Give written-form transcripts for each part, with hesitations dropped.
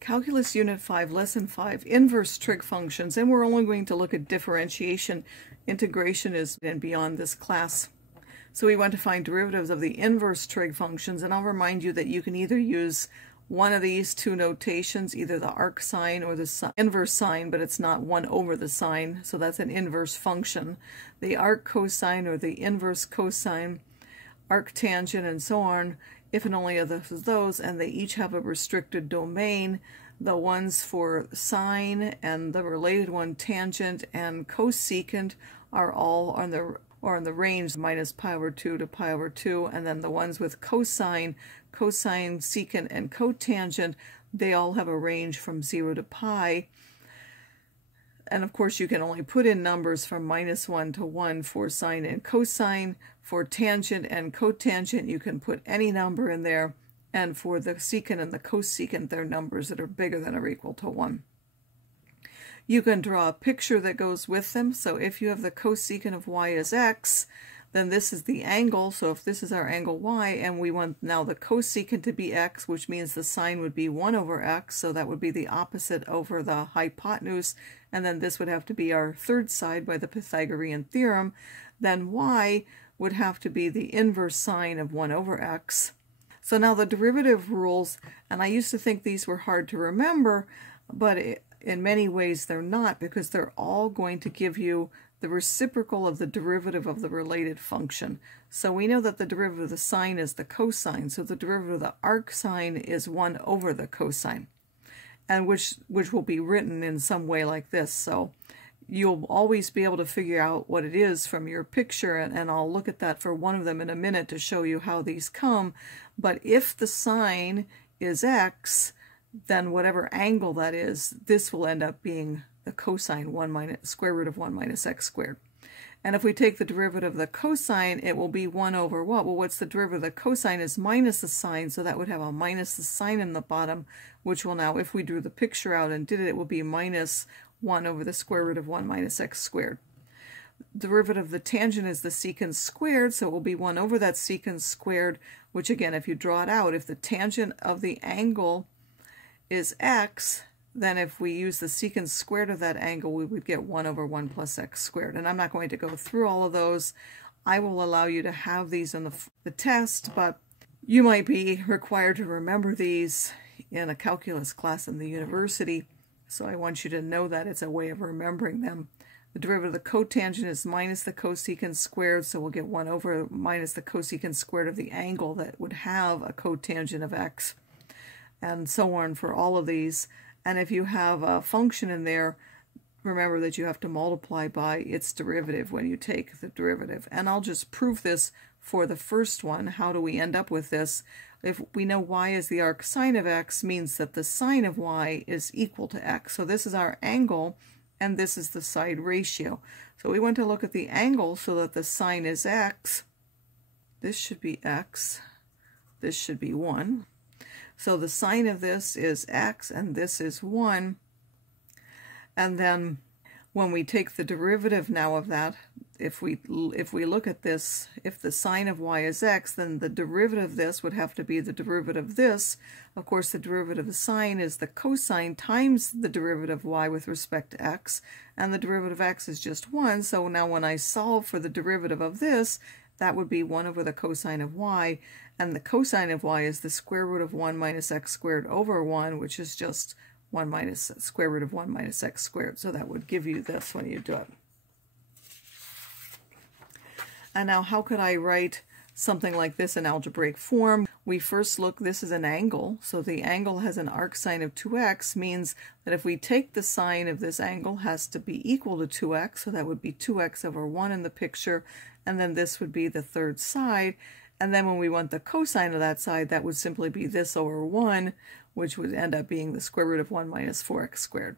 Calculus Unit 5, Lesson 5, Inverse Trig Functions, and we're only going to look at differentiation. Integration is beyond this class. So we want to find derivatives of the inverse trig functions, and I'll remind you that you can either use one of these two notations, either the arcsin or the inverse sign, but it's not 1 over the sign, so that's an inverse function. The arccosine or the inverse cosine, arctangent, and so on, if and only of those, and they each have a restricted domain. The ones for sine and the related one, tangent and cosecant, are all on the range minus pi over 2 to pi over 2, and then the ones with cosine, secant, and cotangent, they all have a range from 0 to pi. And of course you can only put in numbers from -1 to 1 for sine and cosine. For tangent and cotangent you can put any number in there, and for the secant and the cosecant they're numbers that are bigger than or equal to 1. You can draw a picture that goes with them. So if you have the cosecant of y as x, then this is the angle. So if this is our angle y, and we want now the cosecant to be x, which means the sine would be 1 over x, so that would be the opposite over the hypotenuse, and then this would have to be our third side by the Pythagorean theorem, then y would have to be the inverse sine of 1 over x. So now the derivative rules, and I used to think these were hard to remember, but in many ways they're not, because they're all going to give you the reciprocal of the derivative of the related function. So we know that the derivative of the sine is the cosine, so the derivative of the arcsine is 1 over the cosine, and which will be written in some way like this. So you'll always be able to figure out what it is from your picture, and I'll look at that for one of them in a minute to show you how these come. But if the sine is x, then whatever angle that is, this will end up being the cosine square root of 1 minus x squared. And if we take the derivative of the cosine, it will be 1 over what? Well, what's the derivative of the cosine is minus the sine, so that would have a minus the sine in the bottom, which will now, if we drew the picture out and did it, it will be minus 1 over the square root of 1 minus x squared. The derivative of the tangent is the secant squared, so it will be 1 over that secant squared, which again, if you draw it out, if the tangent of the angle is x, then if we use the secant squared of that angle, we would get 1 over 1 plus x squared. And I'm not going to go through all of those. I will allow you to have these in the test, but you might be required to remember these in a calculus class in the university. So I want you to know that it's a way of remembering them. The derivative of the cotangent is minus the cosecant squared, so we'll get 1 over minus the cosecant squared of the angle that would have a cotangent of x, and so on for all of these. And if you have a function in there, remember that you have to multiply by its derivative when you take the derivative. And I'll just prove this for the first one. How do we end up with this? If we know y is the arcsine of x, means that the sine of y is equal to x. So this is our angle, and this is the side ratio. So we want to look at the angle so that the sine is x. This should be x. This should be 1. So the sine of this is x, and this is 1. And then when we take the derivative now of that, if we look at this, if the sine of y is x, then the derivative of this would have to be the derivative of this. Of course, the derivative of sine is the cosine times the derivative of y with respect to x, and the derivative of x is just 1. So now when I solve for the derivative of this, that would be 1 over the cosine of y, and the cosine of y is the square root of 1 minus x squared over 1, which is just 1 minus square root of 1 minus x squared. So that would give you this when you do it. And now how could I write something like this in algebraic form? We first look, this is an angle, so the angle has an arcsine of 2x, means that if we take the sine of this angle has to be equal to 2x, so that would be 2x over 1 in the picture, and then this would be the third side. And then when we want the cosine of that side, that would simply be this over 1, which would end up being the square root of 1 minus 4x squared.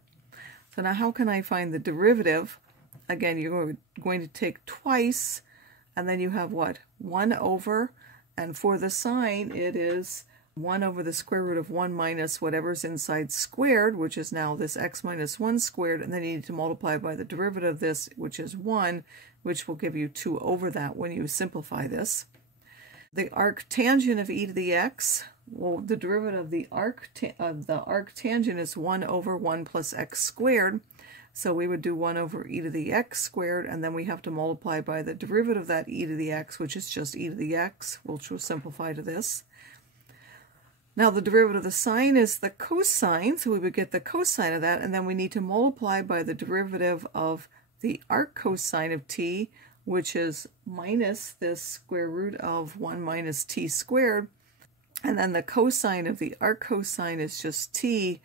So now how can I find the derivative? Again, you're going to take twice, and then you have what? 1 over, and for the sine it is 1 over the square root of 1 minus whatever's inside squared, which is now this x minus 1 squared, and then you need to multiply by the derivative of this, which is 1, which will give you 2 over that when you simplify this. The arctangent of e to the x, well, the derivative of the arctangent is 1 over 1 plus x squared. So we would do 1 over e to the x squared, and then we have to multiply by the derivative of that e to the x, which is just e to the x, which will simplify to this. Now the derivative of the sine is the cosine, so we would get the cosine of that, and then we need to multiply by the derivative of the arccosine of t, which is minus this square root of 1 minus t squared, and then the cosine of the arccosine is just t,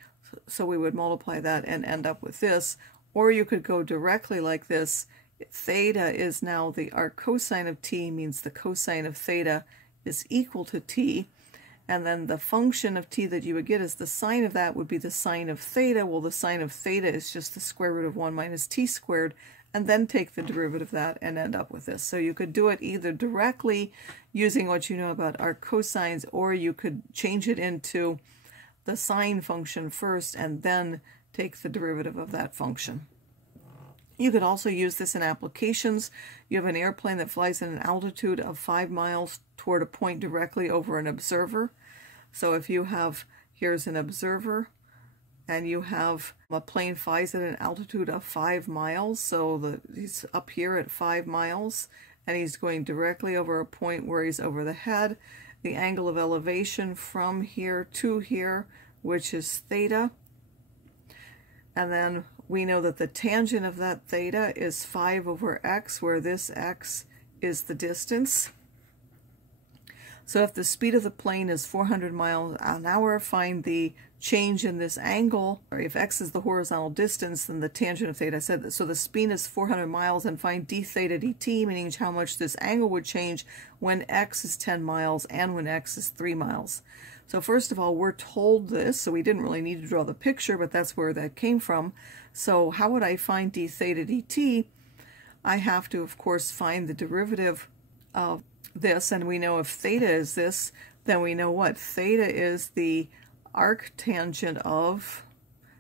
so we would multiply that and end up with this. Or you could go directly like this. Theta is now the arccosine of t, means the cosine of theta is equal to t. And then the function of t that you would get is the sine of that would be the sine of theta. Well, the sine of theta is just the square root of 1 minus t squared, and then take the derivative of that and end up with this. So you could do it either directly using what you know about arccosines, or you could change it into the sine function first and then take the derivative of that function. You could also use this in applications. You have an airplane that flies at an altitude of 5 miles toward a point directly over an observer. So if you have, here's an observer, and you have a plane flies at an altitude of 5 miles, so he's up here at 5 miles, and he's going directly over a point where he's over the head. The angle of elevation from here to here, which is theta. And then we know that the tangent of that theta is 5 over x, where this x is the distance. So if the speed of the plane is 400 miles an hour, find the change in this angle. Or if x is the horizontal distance, then the tangent of theta, I said that. So the speed is 400 miles, and find d theta dt, meaning how much this angle would change when x is 10 miles and when x is 3 miles. So first of all, we're told this, so we didn't really need to draw the picture, but that's where that came from. So how would I find d theta dt? I have to, of course, find the derivative of this, and we know if theta is this, then we know what? Theta is the arctangent of,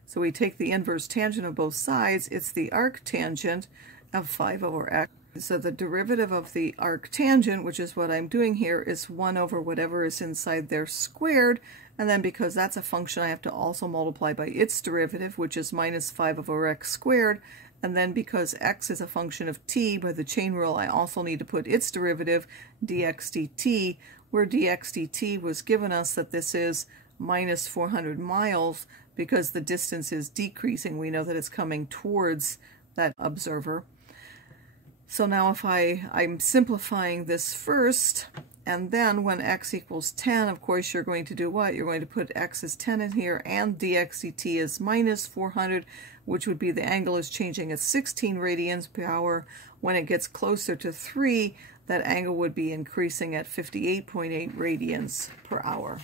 so we take the inverse tangent of both sides, it's the arctangent of 5 over x. So the derivative of the arctangent, which is what I'm doing here, is 1 over whatever is inside there squared, and then because that's a function, I have to also multiply by its derivative, which is minus 5 over x squared, and then because x is a function of t, by the chain rule, I also need to put its derivative, dx dt, where dx dt was given us that this is minus 400 miles, because the distance is decreasing. We know that it's coming towards that observer. So now if I'm simplifying this first, and then when x equals 10, of course, you're going to do what? You're going to put x is 10 in here, and dx dt is minus 400, which would be the angle is changing at 16 radians per hour. When it gets closer to 3, that angle would be increasing at 58.8 radians per hour.